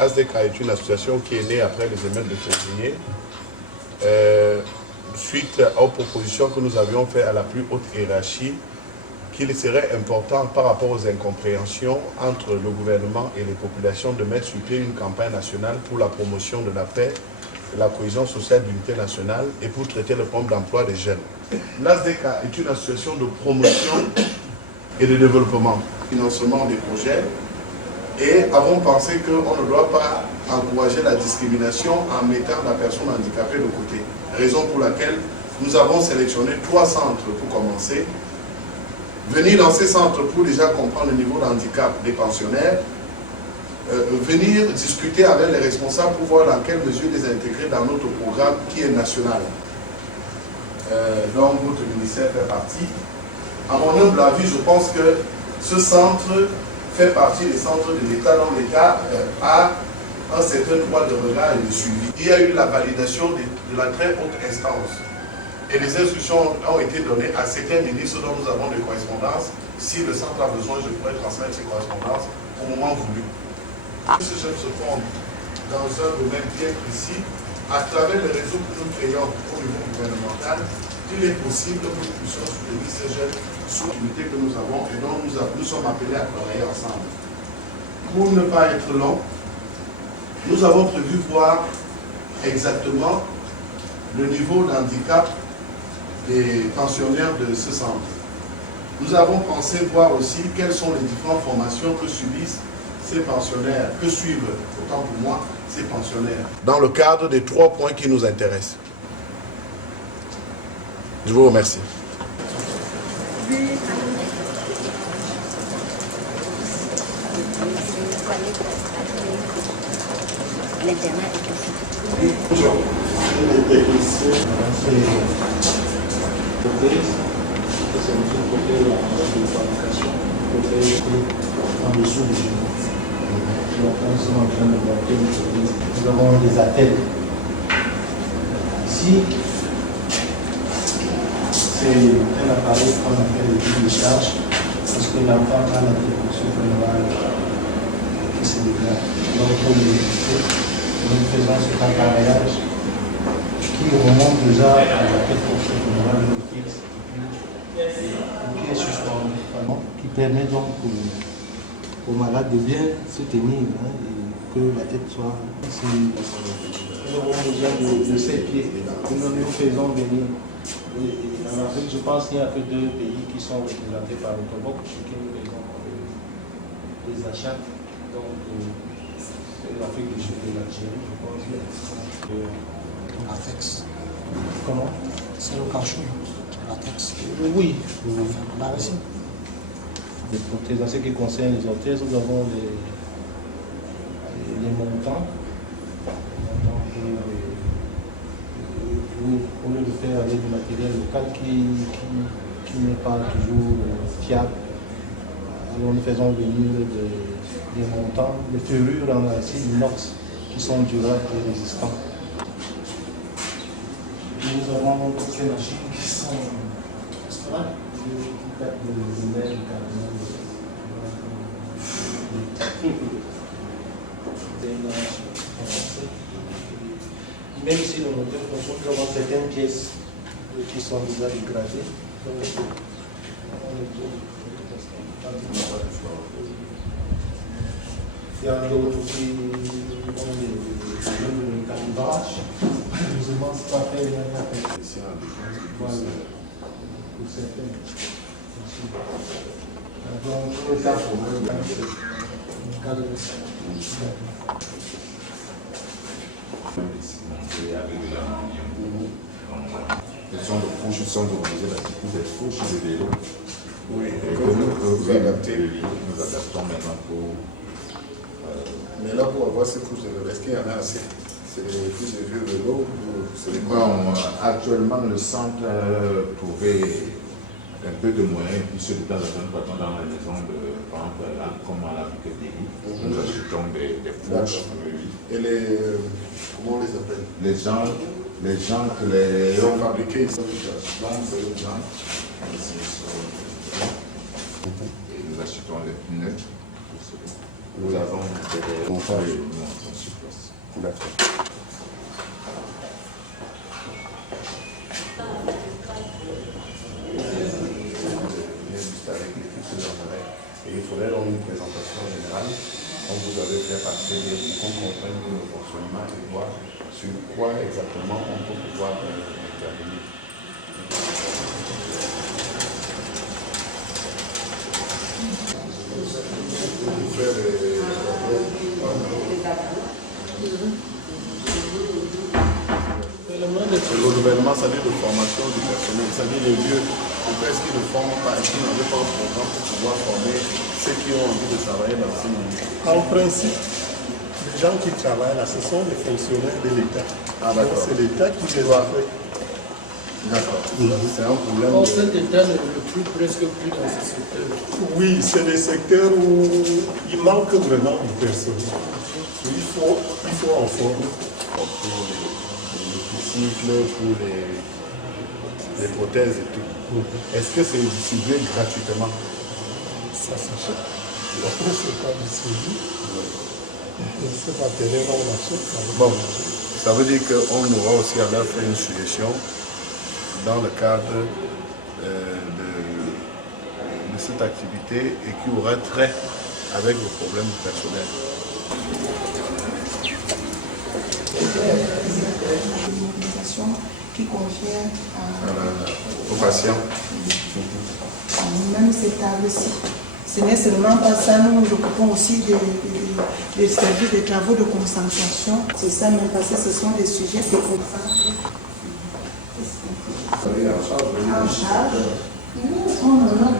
ASDEC est une association qui est née après les émeutes de février, suite aux propositions que nous avions faites à la plus haute hiérarchie, qu'il serait important par rapport aux incompréhensions entre le gouvernement et les populations de mettre sur pied une campagne nationale pour la promotion de la paix, de la cohésion sociale, d'unité nationale et pour traiter le problème d'emploi des jeunes. L'ASDEC est une association de promotion et de développement, financement des projets, et avons pensé qu'on ne doit pas encourager la discrimination en mettant la personne handicapée de côté. Raison pour laquelle nous avons sélectionné 3 centres pour commencer. Venir dans ces centres pour déjà comprendre le niveau de handicap des pensionnaires, venir discuter avec les responsables pour voir dans quelle mesure les intégrer dans notre programme qui est national. Donc votre ministère fait partie. À mon humble avis, je pense que ce centre fait partie des centres de l'État dont l'État a un certain droit de regard et de suivi. Il y a eu la validation de la très haute instance et les instructions ont été données à certains ministres dont nous avons des correspondances. Si le centre a besoin, je pourrais transmettre ces correspondances au moment voulu. Ce chef se forme dans un domaine bien précis, à travers les réseaux que nous créons au niveau gouvernemental, il est possible que nous puissions soutenir ces jeunes sous l'unité que nous avons et dont nous sommes appelés à travailler ensemble. Pour ne pas être long, nous avons prévu voir exactement le niveau d'handicap des pensionnaires de ce centre. Nous avons pensé voir aussi quelles sont les différentes formations que subissent ces pensionnaires, que suivent, autant pour moi, ces pensionnaires, dans le cadre des 3 points qui nous intéressent. Je vous remercie. Bonjour. En dessous du genou. Donc, nous sommes en train de monter une entreprise. Nous avons des attelles. Ici, c'est un appareil qu'on appelle le prise de charge, parce que l'enfant a la dépression phénomène qui se dégrade. Donc, pour l'éviter, nous faisons cet appareillage qui remonte déjà à la dépression phénomène fixe, qui est suspendu, qui permet donc aux malades de bien se tenir et que la tête soit. Nous avons besoin de 7 pieds que nous faisons venir. En Afrique, je pense qu'il n'y a que 2 pays qui sont représentés par le Togo, ce qui nous faisons des achats. Donc, l'Afrique du Sud et l'Algérie, je pense. Latex. Comment? C'est le cachou, latex. Oui. Là aussi. Des prothèses. En ce qui concerne les orthèses, nous avons les montants. Au lieu de faire avec du matériel local qui n'est pas toujours fiable, alors nous faisons venir des montants, des ferrures en acier inox qui sont durables et résistants. Nous avons ces machines qui sont même si le moteur fonctionne, nous avons certaines pièces qui sont déjà dégradées. Il y a d'autres qui ont des calibrages. Heureusement, c'est pas fait, il y a fait. Voilà. Pour certaines. Donc, le cas pour le cas de Ce sont organisés la technique des fourches et des vélos. Oui, Et que nous adaptons maintenant pour. Mais là, pour avoir ces couches de vélo, est-ce qu'il y en a assez? C'est des couches de vieux vélos? Bon, actuellement, le centre trouvait un peu de moyens, puis de temps en temps, nous partons dans la maison de vente, là, comme à la Piccadilly. Nous achetons des fourches. Et les. Comment on les appelle? Les gens que les sont fabriqués ici. Donc, c'est les gens. Et nous achetons les pneus. Nous avons des D'accord. Et il faudrait donc une présentation générale dont vous avez fait partie pour qu'on comprenne le fonctionnement et voir sur quoi exactement on peut pouvoir intervenir. Le renouvellement, ça veut dire de formation du personnel, ça veut dire les lieux où est-ce qu'ils ne forment pas et qu'ils n'avaient pas un programme pour pouvoir former ceux qui ont envie de travailler dans ces milieux. En principe, les gens qui travaillent là, ce sont les fonctionnaires de l'État. Ah, d'accord. C'est l'État qui les a fait. D'accord. C'est un problème. Or, cet État ne recrute presque plus dans ce secteur. Oui, c'est des secteurs où il manque vraiment de personnel. Il faut en former. Pour les cycles, pour les prothèses et tout. Est-ce que c'est distribué gratuitement? Ça s'achète. C'est pas distribué. C'est pas terrain, on achète. Bon, ça veut dire qu'on aura aussi à leur faire une suggestion dans le cadre de cette activité et qui aura trait avec le problème du personnel. Une organisation qui convient Aux patients. même ces tables-ci. Ce n'est seulement pas ça, nous nous occupons aussi des services, des travaux de concentration. C'est ça même parce que ce sont des sujets qui concentration. En charge, nous, on en a